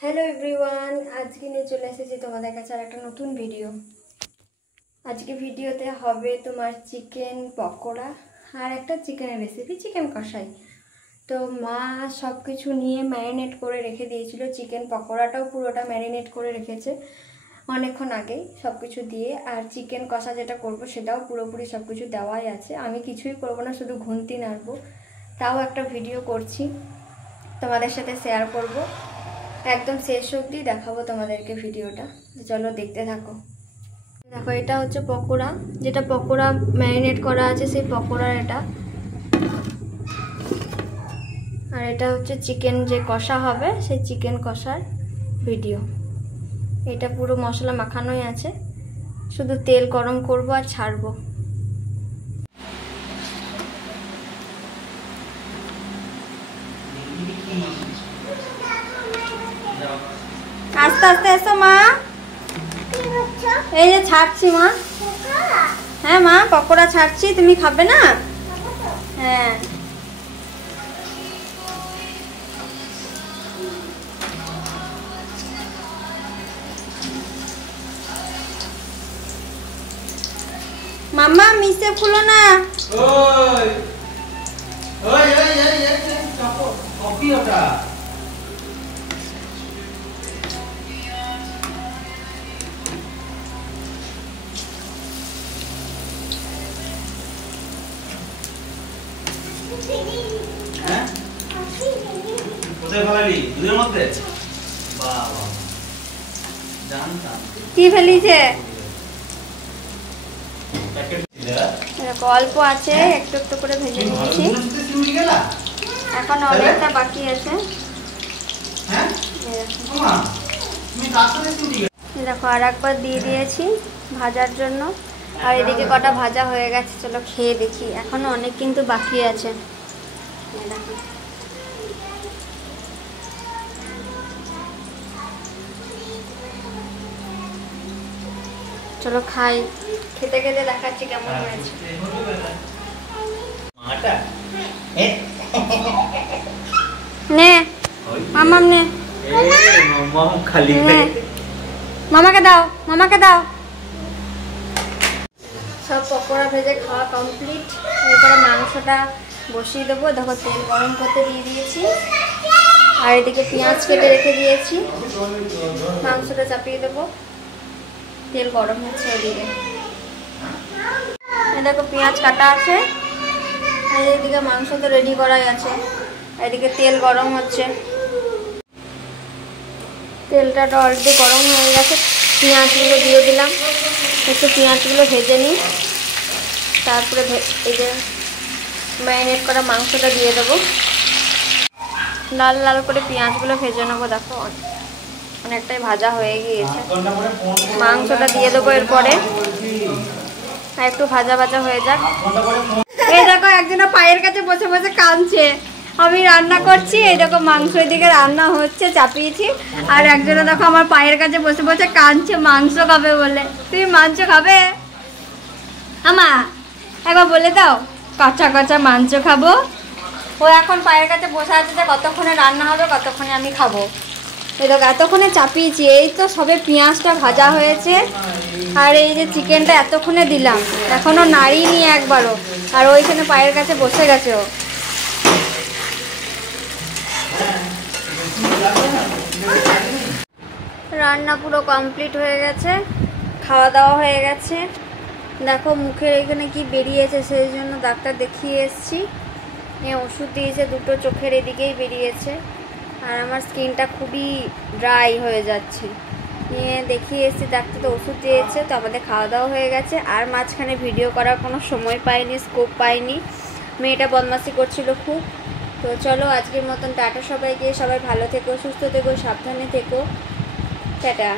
Hello everyone, আজকে নিয়ে চলে এসেছি তোমাদের কাছে আর একটা নতুন ভিডিও। আজকে ভিডিওতে হবে তোমার চিকেন পকোড়া আর একটা চিকেনের রেসিপি, চিকেন কষাই। তো মা সব কিছু নিয়ে ম্যারিনেট করে রেখে দিয়েছিল। চিকেন পকোড়াটাও পুরোটা ম্যারিনেট করে রেখেছে অনেকক্ষণ আগেই সব কিছু দিয়ে। আর চিকেন কষা যেটা করব সেটাও পুরোপুরি সব কিছু দেওয়াই আছে। আমি কিছুই করব না, শুধু ঘুন্তি নাড়বো। তাও একটা ভিডিও করছি, তোমাদের সাথে শেয়ার করব। একদম শেষ অবধি দেখাবো তোমাদেরকে ভিডিওটা। চলো দেখতে থাকো। দেখো, এটা হচ্ছে পকোড়া, যেটা পকোড়া ম্যারিনেট করা আছে সেই পকোড়ার এটা। আর এটা হচ্ছে চিকেন যে কষা হবে সেই চিকেন কষার ভিডিও। এটা পুরো মশলা মাখানোই আছে, শুধু তেল গরম করব আর ছাড়বো। আস্তে আস্তে এসো মা। এই যে ছাড়ছি মা। হ্যাঁ মা, পকোড়া ছাড়ছি, তুমি খাবে না? হ্যাঁ। মাম্মা মিশে খুলো না। ওই ওই ওই ওই এই কপি ওটা। হ্যাঁ, কোথায় ফেলালি? দুধের মধ্যে? বাবা, জানতাম। কি ফেলিছে? প্যাকেট এরকম অল্প আছে, একটু একটু করে ভেজে নিয়েছি। এখন অনেকটা বাকি আছে। হ্যাঁ মামা, তুমি কার সাথে শুনি গেলা? দেখো, আর একবার দিয়ে দিয়েছি ভাজার জন্য। আর এদিকে কটা ভাজা হয়ে গেছে, চলো খেয়ে দেখি। এখনো অনেক কিন্তু বাকি আছে। দেখো, চলো খাই। খেতে খেতে দেখাচ্ছি কেমন হয়েছে। নে মামাম, নে মামাকে দাও, মামাকে দাও। সব পকোড়া ভেজে খাওয়া কমপ্লিট। এরপরে মাংসটা বসিয়ে দেবো। দেখো, তেল গরম করতে দিয়ে দিয়েছি। আর এদিকে পেঁয়াজ কেটে রেখে দিয়েছি। মাংসটা চাপিয়ে দেবো, তেল গরম হচ্ছে ওদিকে। দেখো, পেঁয়াজ কাটা আছে। আর এদিকে মাংস তো রেডি করাই আছে। এদিকে তেল গরম হচ্ছে। তেলটা অলরেডি গরম হয়ে গেছে। পেঁয়াজগুলো দিয়ে দিলাম। একটু পেঁয়াজগুলো ভেজে নিই, তারপরে এই যে ম্যারিনেট করা মাংসটা দিয়ে দেবো। লাল লাল করে পেঁয়াজগুলো ভেজে নেবো। দেখো, অনেকটাই ভাজা হয়ে গিয়েছে। মাংসটা দিয়ে দেবো এরপরে, আর একটু ভাজা ভাজা হয়ে যাক। এই দেখো, একজনের পায়ের কাছে বসে বসে কাঁদছে। আমি রান্না করছি, এই দেখো মাংস এদিকে রান্না হচ্ছে, চাপিয়েছি। আর একজনে দেখো আমার পায়ের কাছে বসে বসে কাঁদছে মাংস খাবে বলে। তুমি মাংস খাবে? আমা একবার বলে দাও, কাঁচা কাঁচা মাংস খাবো। ও এখন পায়ের কাছে বসে আছে যে কতক্ষণে রান্না হবে, কতক্ষণে আমি খাবো। এই দেখো, এতক্ষণে চাপিয়েছি। এই তো সবে পেঁয়াজটা ভাজা হয়েছে। আর এই যে চিকেনটা এতক্ষণে দিলাম, এখনো নাড়িনি একবারও। আর ওইখানে পায়ের কাছে বসে গেছে ও। রান্না পুরো কমপ্লিট হয়ে গেছে, খাওয়া দাওয়া হয়ে গেছে। দেখো, মুখের এখানে কি বেরিয়েছে, সেই জন্য ডাক্তার দেখিয়ে এসেছি। ওষুধ দিয়েছে, দুটো চোখের এদিকেই বেরিয়েছে। আর আমার স্কিনটা খুবই ড্রাই হয়ে যাচ্ছে। নিয়ে দেখিয়ে এসেছি, ডাক্তার তো ওষুধ দিয়েছে। তো আমাদের খাওয়া দাওয়া হয়ে গেছে। আর মাঝখানে ভিডিও করার কোনো সময় পাইনি, স্কোপ পাইনি। মেয়েটা বদমাশি করছিল খুব। তো চলো, আজকের মতন টাটা সবাইকে। সবাই ভালো থেকো, সুস্থ থেকো, সাবধানে থেকো। টাটা।